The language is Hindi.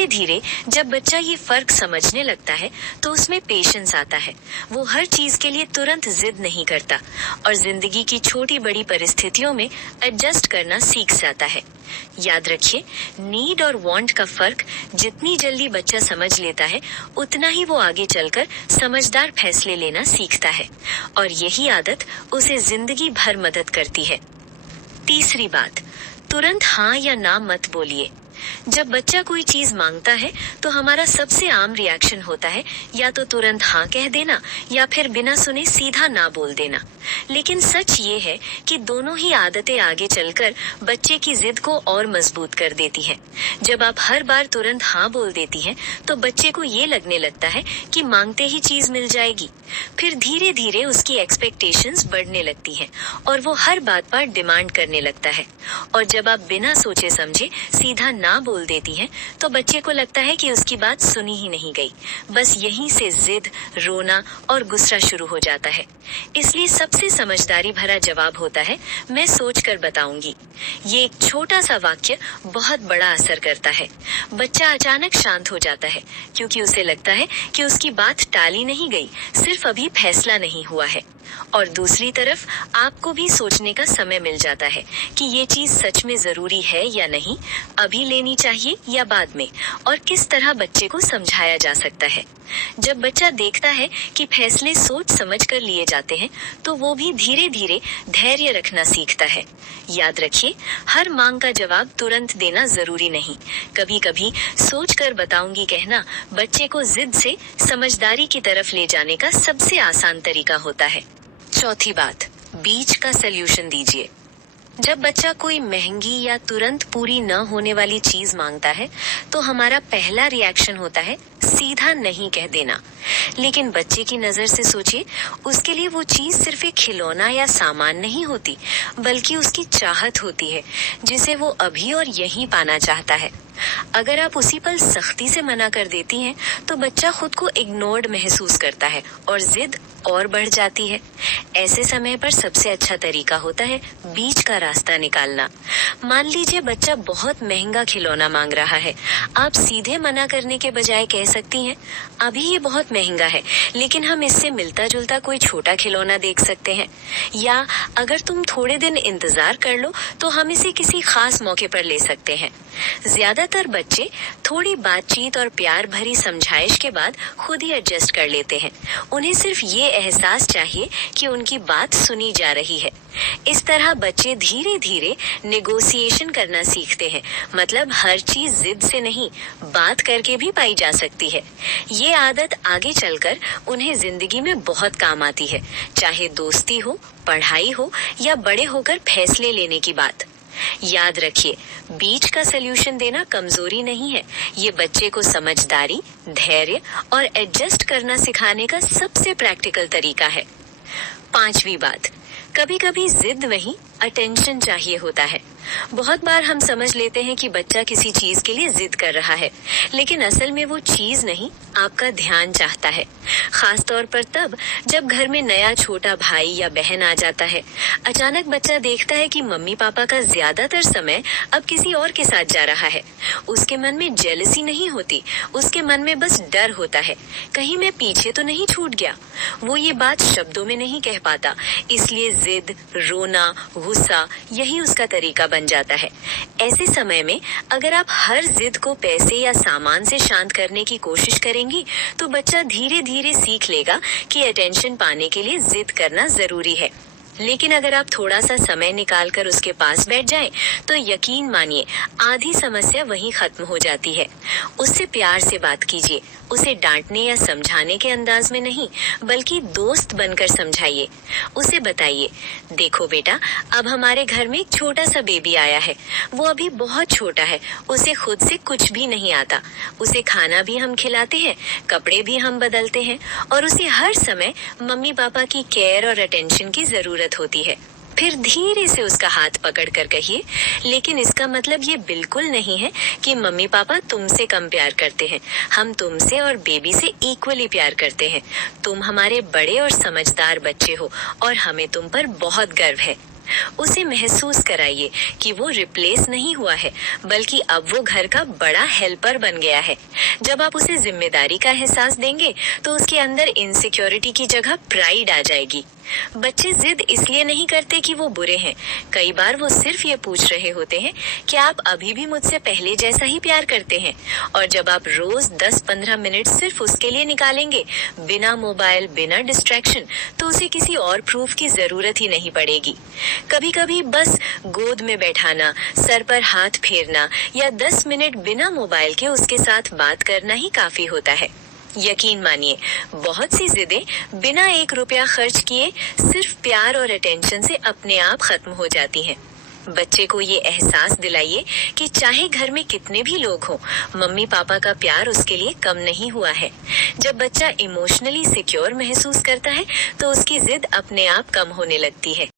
धीरे धीरे जब बच्चा ये फर्क समझने लगता है तो उसमें पेशेंस आता है। वो हर चीज के लिए तुरंत जिद नहीं करता और जिंदगी की छोटी बड़ी परिस्थितियों में एडजस्ट करना सीख जाता है। याद रखिए, नीड और वांट का फर्क जितनी जल्दी बच्चा समझ लेता है उतना ही वो आगे चलकर समझदार फैसले लेना सीखता है और यही आदत उसे जिंदगी भर मदद करती है। तीसरी बात, तुरंत हाँ या ना मत बोलिए। जब बच्चा कोई चीज मांगता है तो हमारा सबसे आम रिएक्शन होता है या तो तुरंत हाँ कह देना या फिर बिना सुने सीधा ना बोल देना। लेकिन सच ये है कि दोनों ही आदतें आगे चलकर बच्चे की जिद को और मजबूत कर देती है। जब आप हर बार तुरंत हाँ बोल देती हैं, तो बच्चे को ये लगने लगता है कि मांगते ही चीज मिल जाएगी। फिर धीरे धीरे उसकी एक्सपेक्टेशंस बढ़ने लगती हैं और वो हर बात पर डिमांड करने लगता है। और जब आप बिना सोचे समझे सीधा ना बोल देती हैं, तो बच्चे को लगता है कि उसकी बात सुनी ही नहीं गई। बस यहीं से जिद, रोना और गुस्सा शुरू हो जाता है। इसलिए सबसे समझदारी भरा जवाब होता है, मैं सोच कर बताऊंगी। ये एक छोटा सा वाक्य बहुत बड़ा असर करता है। बच्चा अचानक शांत हो जाता है क्योंकि उसे लगता है कि उसकी बात टाली नहीं गई, सिर्फ अभी फैसला नहीं हुआ है। और दूसरी तरफ आपको भी सोचने का समय मिल जाता है कि ये चीज सच में जरूरी है या नहीं, अभी लेनी चाहिए या बाद में, और किस तरह बच्चे को समझाया जा सकता है। जब बच्चा देखता है कि फैसले सोच समझ कर लिए जाते हैं, तो वो भी धीरे धीरे धैर्य रखना सीखता है। याद रखिए, हर मांग का जवाब तुरंत देना जरूरी नहीं। कभी कभी सोच कर बताऊंगी कहना बच्चे को जिद से समझदारी की तरफ ले जाने का सबसे आसान तरीका होता है। चौथी बात, बीच का सल्यूशन दीजिए। जब बच्चा कोई महंगी या तुरंत पूरी न होने वाली चीज मांगता है, तो हमारा पहला रिएक्शन होता है सीधा नहीं कह देना। लेकिन बच्चे की नजर से सोचिए, उसके लिए वो चीज सिर्फ एक खिलौना या सामान नहीं होती, बल्कि उसकी चाहत होती है जिसे वो अभी और यहीं पाना चाहता है। अगर आप उसी पल सख्ती से मना कर देती हैं, तो बच्चा खुद को इग्नोर्ड महसूस करता है और जिद और बढ़ जाती है। ऐसे समय पर सबसे अच्छा तरीका होता है बीच का रास्ता निकालना। मान लीजिए बच्चा बहुत महंगा खिलौना मांग रहा है। आप सीधे मना करने के बजाय कह सकती हैं, अभी ये बहुत महंगा है, लेकिन हम इससे मिलता जुलता कोई छोटा खिलौना देख सकते हैं। या अगर तुम थोड़े दिन इंतजार कर लो तो हम इसे किसी खास मौके पर ले सकते हैं। ज्यादातर बच्चे थोड़ी बातचीत और प्यार भरी समझाइश के बाद खुद ही एडजस्ट कर लेते हैं। उन्हें सिर्फ ये एहसास चाहिए कि उनकी बात सुनी जा रही है। इस तरह बच्चे धीरे धीरे नेगोशिएशन करना सीखते हैं। मतलब हर चीज जिद से नहीं, बात करके भी पाई जा सकती है। ये आदत आगे चलकर उन्हें जिंदगी में बहुत काम आती है, चाहे दोस्ती हो, पढ़ाई हो या बड़े होकर फैसले लेने की बात। याद रखिए, बीच का सल्यूशन देना कमजोरी नहीं है, ये बच्चे को समझदारी, धैर्य और एडजस्ट करना सिखाने का सबसे प्रैक्टिकल तरीका है। पांचवी बात, कभी कभी जिद नहीं, अटेंशन चाहिए होता है। बहुत बार हम समझ लेते हैं कि बच्चा किसी चीज के लिए जिद कर रहा है, लेकिन असल में वो चीज नहीं, आपका ध्यान चाहता है। खास तौर पर तब जब घर में नया छोटा भाई या बहन आ जाता है। अचानक बच्चा देखता है कि मम्मी पापा का ज्यादातर समय अब किसी और के साथ जा रहा है। उसके मन में जेलसी नहीं होती, उसके मन में बस डर होता है, कहीं मैं पीछे तो नहीं छूट गया। वो ये बात शब्दों में नहीं कह पाता, इसलिए जिद, रोना, गुस्सा यही उसका तरीका बन जाता है। ऐसे समय में अगर आप हर जिद को पैसे या सामान से शांत करने की कोशिश करेंगी, तो बच्चा धीरे धीरे सीख लेगा कि अटेंशन पाने के लिए जिद करना जरूरी है। लेकिन अगर आप थोड़ा सा समय निकाल कर उसके पास बैठ जाएं, तो यकीन मानिए आधी समस्या वहीं खत्म हो जाती है। उससे प्यार से बात कीजिए, उसे डांटने या समझाने के अंदाज में नहीं, बल्कि दोस्त बनकर समझाइए। उसे बताइए, देखो बेटा, अब हमारे घर में एक छोटा सा बेबी आया है। वो अभी बहुत छोटा है, उसे खुद से कुछ भी नहीं आता। उसे खाना भी हम खिलाते हैं, कपड़े भी हम बदलते हैं, और उसे हर समय मम्मी पापा की केयर और अटेंशन की जरूरत होती है। फिर धीरे से उसका हाथ पकड़कर कहिए, लेकिन इसका मतलब ये बिल्कुल नहीं है कि मम्मी पापा तुमसे कम प्यार करते हैं। हम तुमसे और बेबी से इक्वली प्यार करते हैं। तुम हमारे बड़े और समझदार बच्चे हो और हमें तुम पर बहुत गर्व है। उसे महसूस कराइए कि वो रिप्लेस नहीं हुआ है, बल्कि अब वो घर का बड़ा हेल्पर बन गया है। जब आप उसे जिम्मेदारी का एहसास देंगे, तो उसके अंदर इनसिक्योरिटी की जगह प्राइड आ जाएगी। बच्चे जिद इसलिए नहीं करते कि वो बुरे हैं। कई बार वो सिर्फ ये पूछ रहे होते हैं कि आप अभी भी मुझसे पहले जैसा ही प्यार करते हैं। और जब आप रोज 10-15 मिनट सिर्फ उसके लिए निकालेंगे, बिना मोबाइल, बिना डिस्ट्रैक्शन, तो उसे किसी और प्रूफ की जरूरत ही नहीं पड़ेगी। कभी कभी बस गोद में बैठाना, सर पर हाथ फेरना या 10 मिनट बिना मोबाइल के उसके साथ बात करना ही काफी होता है। यकीन मानिए, बहुत सी जिदें बिना 1 रुपया खर्च किए सिर्फ प्यार और अटेंशन से अपने आप खत्म हो जाती हैं। बच्चे को ये एहसास दिलाइए कि चाहे घर में कितने भी लोग हों, मम्मी पापा का प्यार उसके लिए कम नहीं हुआ है। जब बच्चा इमोशनली सिक्योर महसूस करता है, तो उसकी जिद अपने आप कम होने लगती है।